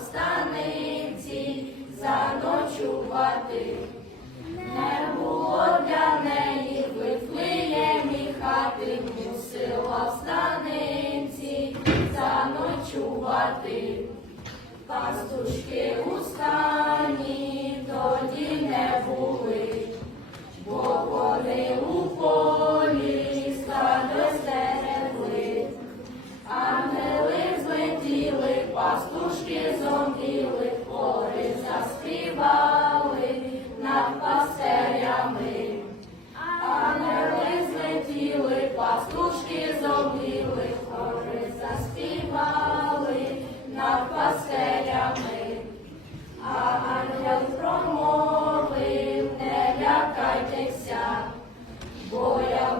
в заночувати, не було для неї вифлеємі міхати, мусила в станиці заночувати, пастушки уста. Пташечки зомбіли, пори заспівали над пастелями, ангели злетіли, пастушки зомбіли, хори заспівали над пастелями, а ангел промовив, не лякайтеся, бо я